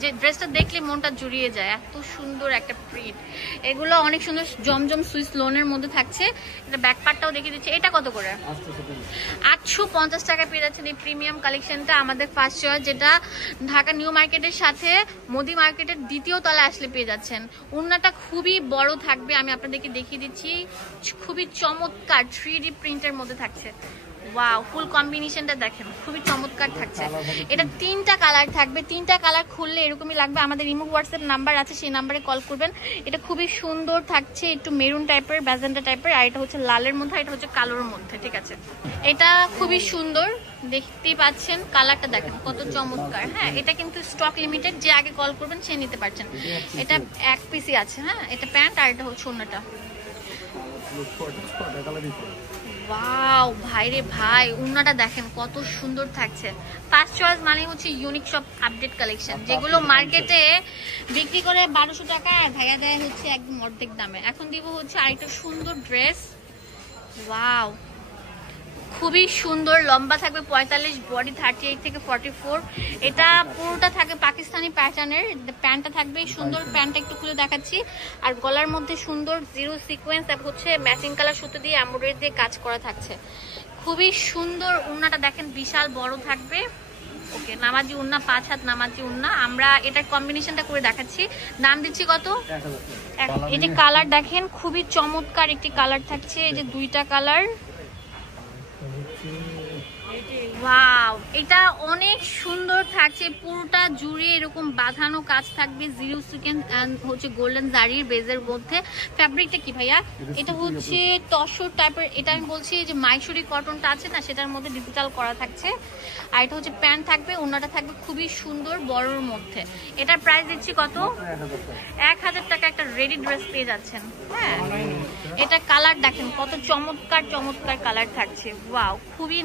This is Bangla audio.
যে ড্রেসটা দেখলে মনটা জুড়িয়ে যায়, এত সুন্দর একটা প্রিন্ট। এগুলো অনেক সুন্দর জমজম সুইস লোনের মধ্যে থাকছে। এটা ব্যাক পার্টটাও দেখিয়ে দিচ্ছে। এটা কত করে? 850 টাকা পেয়ে যাচ্ছেন এই প্রিমিয়াম কালেকশনটা। আমাদের ফার্স্ট চয়েস, যেটা ঢাকা নিউ মার্কেটের সাথে মোদি মার্কেটের দ্বিতীয় তলা আসলে পেয়ে যাচ্ছেন। ওড়নাটা খুবই বড় থাকবে, আমি আপনাদেরকে দেখিয়ে দিচ্ছি। খুবই চমৎকার 3D প্রিন্টের মধ্যে থাকছে। ওয়াও, ফুল কম্বিনেশনটা দেখেন, খুবই চমৎকার থাকছে। এটা 3টা কালার থাকবে, 3টা কালার খুললে এরকমই লাগবে। আমাদের ইমো হোয়াটসঅ্যাপ নাম্বার আছে, সেই নাম্বারে কল করবেন। এটা খুবই সুন্দর থাকছে, একটু মেরুন টাইপের, ব্যাজেন্টা টাইপের, আর এটা হচ্ছে লালের মধ্যে, এটা হচ্ছে কালোর মধ্যে। ঠিক আছে, এটা খুবই সুন্দর, দেখতেই পাচ্ছেন। কালারটা দেখেন কত চমৎকার। হ্যাঁ, এটা কিন্তু স্টক লিমিটেড, যে আগে কল করবেন সে নিতে পারছেন। এটা এক পিসি আছে। হ্যাঁ, এটা প্যান্ট আর এটা হচ্ছে ওড়নাটা। ওয়াও ভাইরে ভাই, ওড়নাটা দেখেন কত সুন্দর থাকছে। ফার্স্ট চয়েস মানে হচ্ছে ইউনিক সব আপডেট কালেকশন, যেগুলো মার্কেটে বিক্রি করে 1200 টাকা, আর ভাইয়া দেয় হচ্ছে একদম অর্ধেক দামে। এখন দিব হচ্ছে আরেকটা সুন্দর ড্রেস। ওয়াও, খুবই সুন্দর, লম্বা থাকবে 45, বডি 38 থেকে 44। এটা পুরোটা থাকবে পাকিস্তানি প্যাটার্নের। প্যান্টটা থাকবে সুন্দর, প্যান্টটা একটু খুলে দেখাচ্ছি। আর গলার মধ্যে সুন্দর জিরো সিকোয়েন্স, তারপর হচ্ছে ম্যাচিং কালার সুতো দিয়ে এমব্রয়ডারি দিয়ে কাজ করা থাকছে। খুবই সুন্দর। ওড়নাটা দেখেন বিশাল বড় থাকবে। ওকে, নামাজি ওড়না, 5 হাত নামাজি ওড়না। আমরা এটার কম্বিনেশনটা করে দেখাচ্ছি। দাম দিচ্ছি কত? এই যে কালার দেখেন, খুবই চমৎকার একটি কালার থাকছে। এই যে 2টা কালার। ওয়াও, এটা অনেক সুন্দর থাকছে। পুরোটা জুড়ে এরকম বাঁধানো কাজ থাকবে, জিরো সিকোয়েন্স এন্ড হচ্ছে গোল্ডেন জারির বেজের মধ্যে। ফ্যাব্রিকটা কি ভাইয়া? এটা হচ্ছে তসর টাইপের। এটা আমি বলছি যে মাইসুরি কটনটা আছে না, সেটার মধ্যে ডিজিটাল করা থাকছে। আর এটা হচ্ছে প্যান্ট থাকবে, ওড়নাটা থাকবে খুবই সুন্দর বড়র মধ্যে। এটার প্রাইস দিচ্ছি কত? 1000 টাকা একটা রেডি ড্রেস পেয়ে যাচ্ছেন। হ্যাঁ, এটা কালার দেখেন কত চমৎকার চমৎকার কালার থাকছে। ওয়াও, খুবই